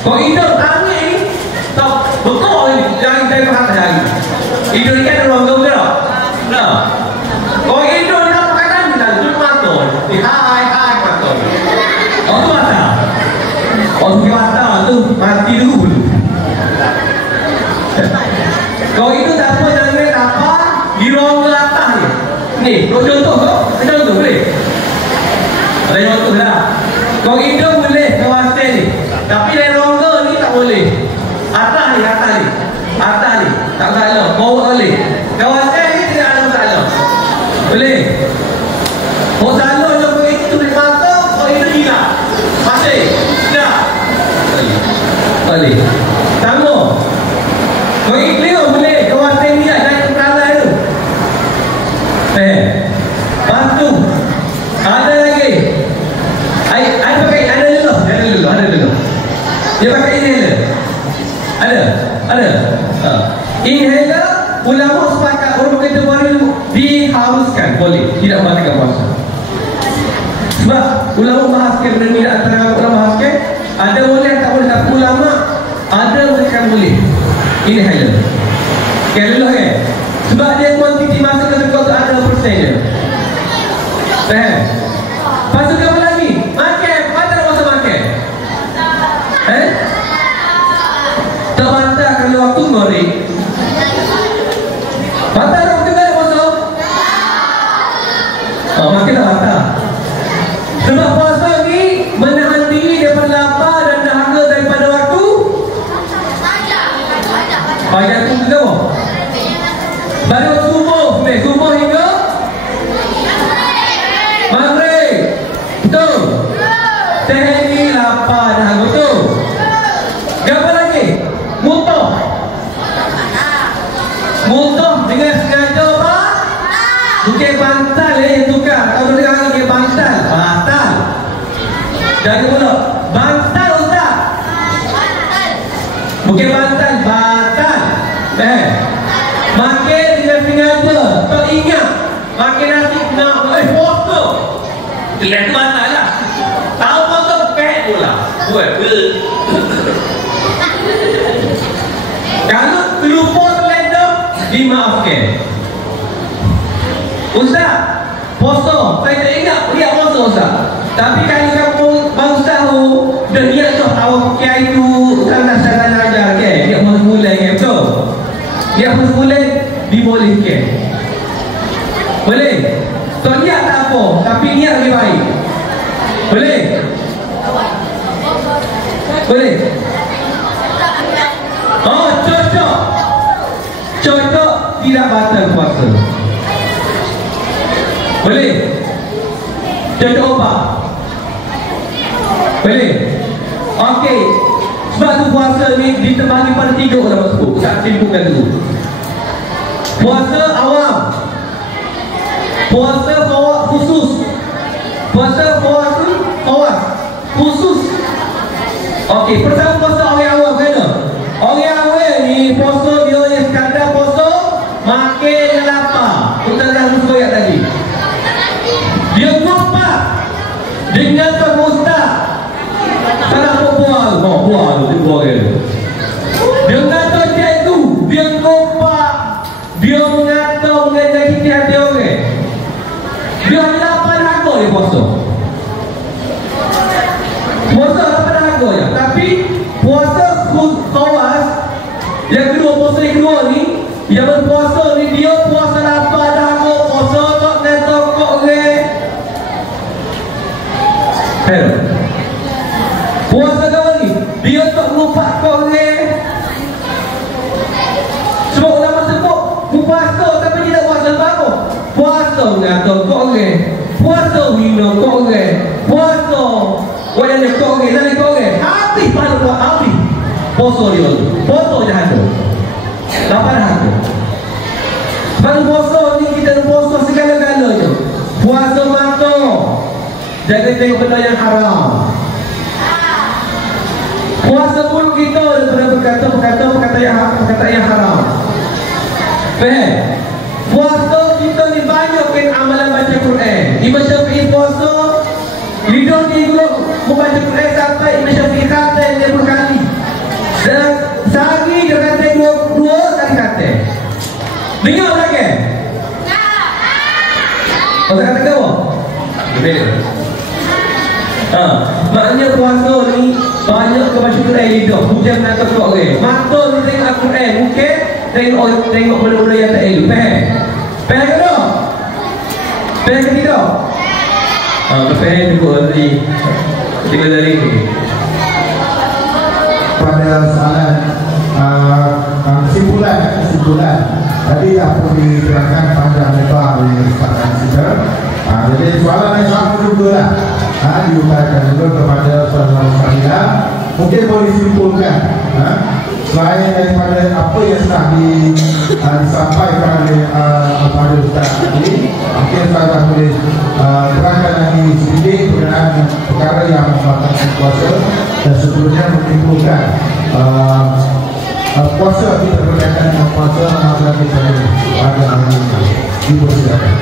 Kau hidup kami ni tak betul ni. Jangan saya faham lagi. Hidup ni kan orang tu tak? Nah. Kau hidup ni tak pakai tanda lagi. Tu matul. Hai matul. Tu ada. Tu ada tu mati dulu. Kau itu tak apa jangan apa di rongga atas ni. Ni, kau contoh boleh. Ada contoh dah. Kau hidup boleh kawasan ni. Tapi dari rongga ni tak boleh. Atas ni. Tak salah. Kau boleh. Kawasan ni tidak ada masalah. boleh, tidak membatalkan puasa. Sebab ulama bahaskan benda ni antara ulama bahaskan ada boleh tak boleh, tapi ulama ada mereka boleh. Ini halal. Kalau sebab dia kuantiti masa kesukaan tu ada persen je. Faham? Lepas tu apa lagi? Makan, batal puasa makan. Tak batal kalau waktu ngorek. Batal waktu kan puasa? Makin tak batal. Sebab puasa ni menahan diri daripada lapar dan dahaga daripada waktu pagi tu ke apa? Baru subuh hingga maghrib. Betul? Sehari lapar dahaga. Betul? Apa lagi? Muntah dengan sengaja apa? Bukan bantal tukar. Kalau sekarang bukan bantal. Batal. Jangan pula bantal ustaz. Bukan bantal, batal. Makin dengan sengaja, tak ingat. Makin nasi nak foto. Jelas tu batal lah. Tahu foto pek pula. Buat kalau terlupa terlendam, dimaafkan. Ustaz, puasa, saya tak ingat dia puasa Ustaz. Tapi kalau kamu baru tahu dan dia tu tahu kiai tu kan saya ajar ke, dia mula kan betul. Dia mula dibolehkan. Boleh? Tak niat tak apa, tapi niat lebih baik. Boleh? Boleh? Cocok tidak batal puasa. Boleh? Cocok obat. Boleh? Okey. Sebab tu puasa ni diterbagi pada 3 orang tersebut. Saya simpulkan dulu. Puasa awam, puasa khusus, puasa khawas khusus. Okey, pertama puasa orang awam kena. Orang awam ni puasa dia yang sekadar puasa makin lapar. Kita dah lupa ayat tadi. Dia lupa dengan ustaz. Salah buah dia buah dia. Dia kata cikgu, dia lupa. Dia mengata mengenai hati orang. Dia lapar harga dia puasa. Puasa lapar harga ya. Tapi puasa khawas yang kedua, puasa yang kedua ni, yang berpuasa ni dia puasa lapar harga, puasa tak nak tokok orang. Puasa kau ni dia tak lupa kau orang. Sebab ulama sebut puasa tapi tidak puasa apa? Puasa ngato kau orang. Puasa hina kau orang. Puasa wajah kau orang, nani kau orang. Habis pada buat habis. Puasa dia tu. Puasa je ada. Lapar ada. Sebab puasa ni kita puasa segala-galanya. Puasa mata. Jangan tengok benda yang haram. Puasa pun kita daripada perkata yang haram. Faham? Puasa kita ni banyakkan amalan baca Quran. Imam Syafi'i puasa, lidah dia dulu membaca Quran sampai Imam Syafi'i kata dia berkali. Dan sehari dia kata dua kali kata. Dengar lagi? Apa kata kau? Betul. Maknanya puasa ni banyak kebaca Quran lidah, bukan nak tekuk orang. Mata ni tengok Al-Quran, mungkin tengok benda-benda yang tak elok. Faham? Faham ke tak? Faham ke tidak? Faham juga tadi. Tiba dari ni. Pada soalan kesimpulan tadi apa diterangkan panjang lebar oleh kesempatan kita. Jadi soalan yang sama juga lah. Diutarakan juga kepada saudara sekalian. Mungkin boleh simpulkan selain daripada apa yang telah disampaikan oleh kepada Ustaz tadi, mungkin saudara boleh terangkan lagi sedikit berkenaan perkara yang membatalkan puasa dan seterusnya menyimpulkan puasa kita berkaitan dengan puasa maka kita pada hari ini. Dipersilakan.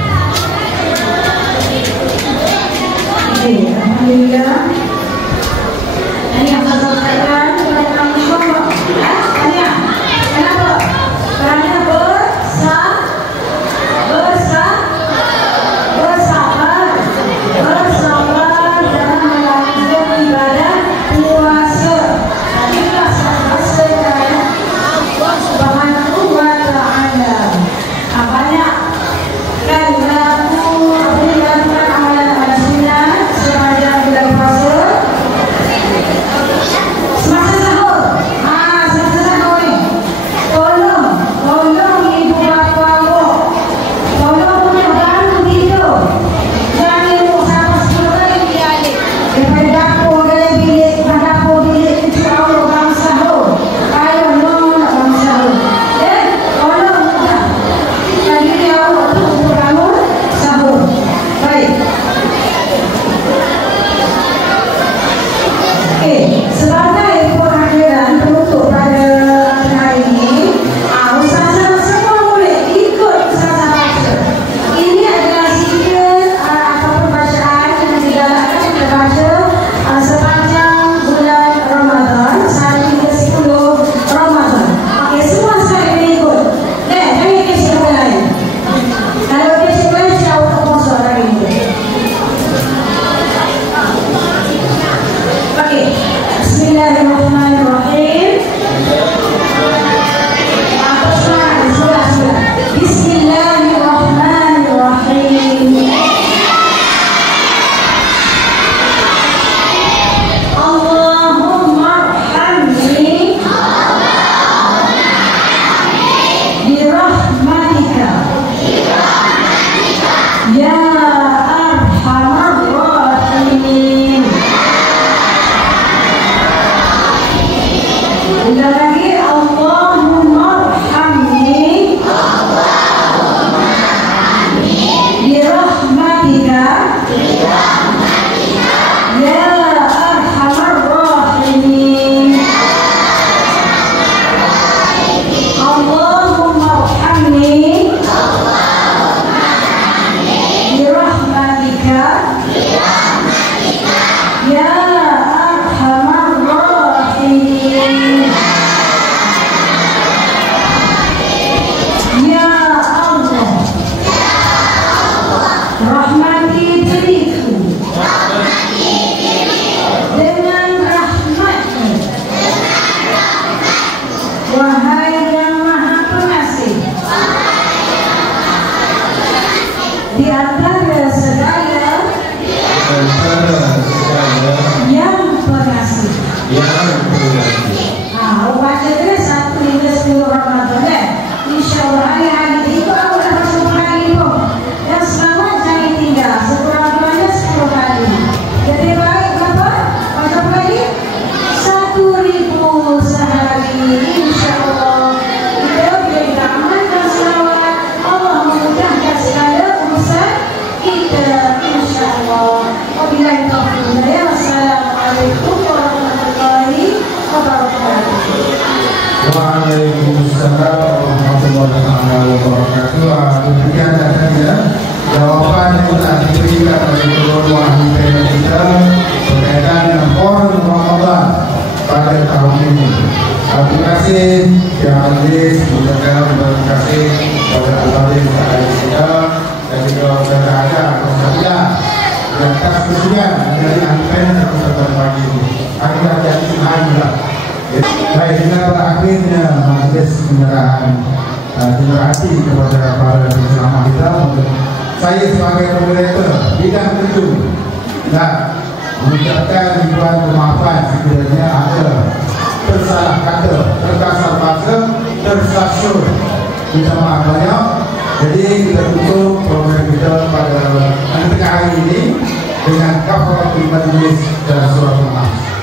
di antara segala yang pengasih. Upacara 1 hingga 10 Ramadan. Insyaallah hari-hari itu aku dah masuk hari itu. Dan selamat jangan tinggal. Sekurang-kurangnya 10 kali. Jadi baik Bapak, macam lagi 1.000 sehari. Insyaallah kita beramalkan selawat. Allah memudahkan segala urusan kita. Insyaallah. Wabillahi taufiq. Wassalamualaikum warahmatullahi wabarakatuh. Waalaikumsalam warahmatullahi wabarakatuh. Demikian saja jawaban yang telah diberikan oleh kedua ahli panel kita berkaitan dengan forum Ramadan pada tahun ini. Terima kasih yang hadir, terima kasih kepada Al-Fadhil kita dan juga kepada Aja Rasulullah dan atas kesulitan dari ahli panel yang kita pagi ini. Akhirnya jadi alhamdulillah. Baik, kita berakhirnya majlis penyerahan terima kasih kepada para penceramah kita. Saya sebagai moderator bidang tentu dan mengucapkan ribuan kemaafan sekiranya ada tersalah kata, terkasar bahasa, tersasul. Minta maaf banyak. Jadi kita tutup program kita pada tengah hari ini dengan kafaratul majlis dan surah Al-Ma'idah.